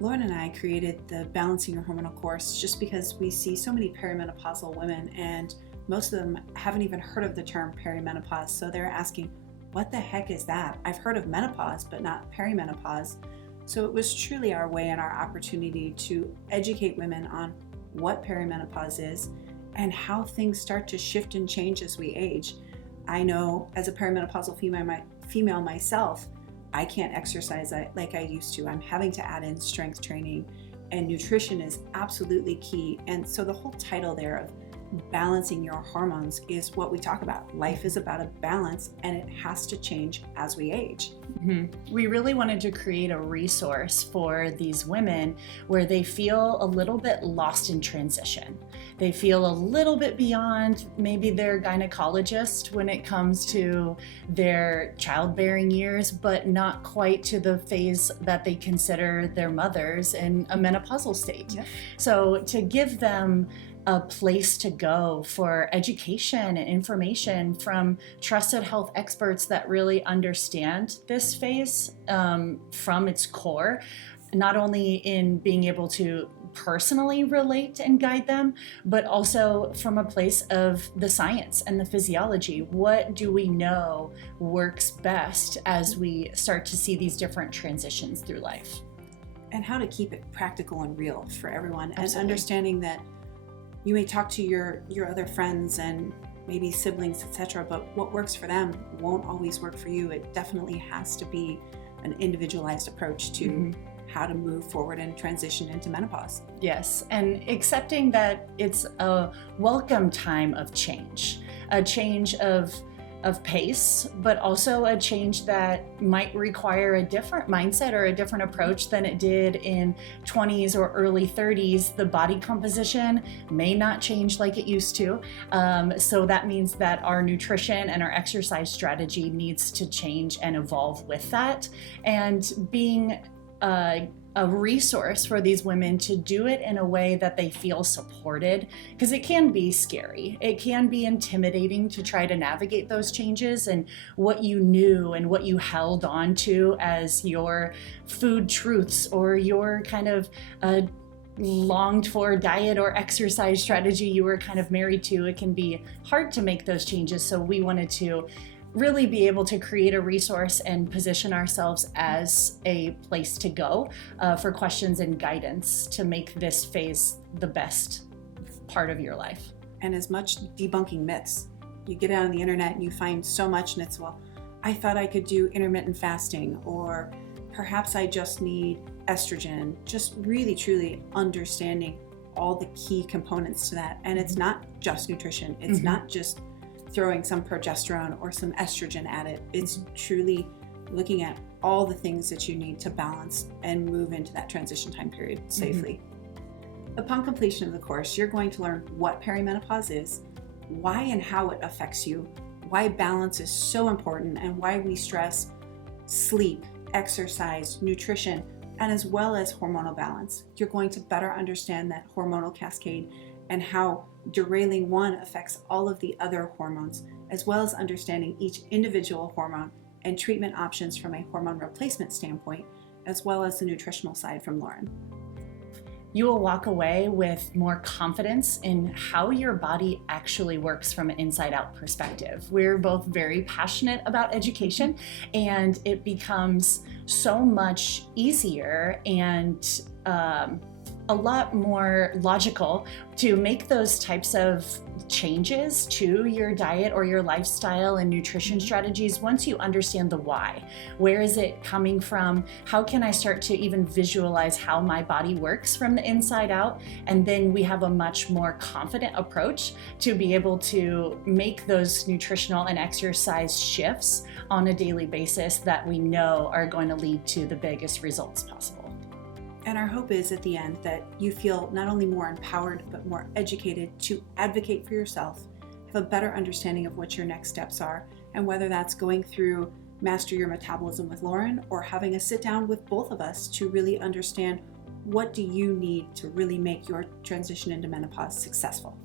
Lauren and I created the Balancing Your Hormonal course just because we see so many perimenopausal women, and most of them haven't even heard of the term perimenopause. So they're asking, what the heck is that? I've heard of menopause, but not perimenopause. So it was truly our way and our opportunity to educate women on what perimenopause is and how things start to shift and change as we age. I know as a perimenopausal female myself, I can't exercise like I used to. I'm having to add in strength training, and nutrition is absolutely key. And so the whole title there of balancing your hormones is what we talk about. Life is about a balance, and it has to change as we age. Mm-hmm. We really wanted to create a resource for these women where they feel a little bit lost in transition. They feel a little bit beyond maybe their gynecologist when it comes to their childbearing years, but not quite to the phase that they consider their mothers in a menopausal state. Yeah. So to give them a place to go for education and information from trusted health experts that really understand this phase from its core, not only in being able to personally relate and guide them, but also from a place of the science and the physiology. What do we know works best as we start to see these different transitions through life? And how to keep it practical and real for everyone. Absolutely. And understanding that you may talk to your other friends and maybe siblings, etc., but what works for them won't always work for you. It definitely has to be an individualized approach to how to move forward and transition into menopause. Yes, and accepting that it's a welcome time of change, a change of pace, but also a change that might require a different mindset or a different approach than it did in 20s or early 30s. The body composition may not change like it used to. So that means that our nutrition and our exercise strategy needs to change and evolve with that. And being a resource for these women to do it in a way that they feel supported, because it can be scary. It can be intimidating to try to navigate those changes and what you knew and what you held on to as your food truths or your kind of longed for diet or exercise strategy you were kind of married to. It can be hard to make those changes. So we wanted to really be able to create a resource and position ourselves as a place to go for questions and guidance to make this phase the best part of your life. And as much debunking myths. You get out on the internet and you find so much, and it's, well, I thought I could do intermittent fasting, or perhaps I just need estrogen. Just really, truly understanding all the key components to that. And it's not just nutrition. It's not just throwing some progesterone or some estrogen at it. It's truly looking at all the things that you need to balance and move into that transition time period safely. Upon completion of the course, you're going to learn what perimenopause is, why and how it affects you, why balance is so important, and why we stress sleep, exercise, nutrition, and as well as hormonal balance. You're going to better understand that hormonal cascade and how derailing one affects all of the other hormones, as well as understanding each individual hormone and treatment options from a hormone replacement standpoint, as well as the nutritional side from Lauren. You will walk away with more confidence in how your body actually works from an inside-out perspective. We're both very passionate about education, and it becomes so much easier and a lot more logical to make those types of changes to your diet or your lifestyle and nutrition strategies once you understand the why. Where is it coming from? How can I start to even visualize how my body works from the inside out? And then we have a much more confident approach to be able to make those nutritional and exercise shifts on a daily basis that we know are going to lead to the biggest results possible. And our hope is at the end that you feel not only more empowered, but more educated to advocate for yourself, have a better understanding of what your next steps are, and whether that's going through Master Your Metabolism with Lauren or having a sit down with both of us to really understand what do you need to really make your transition into menopause successful.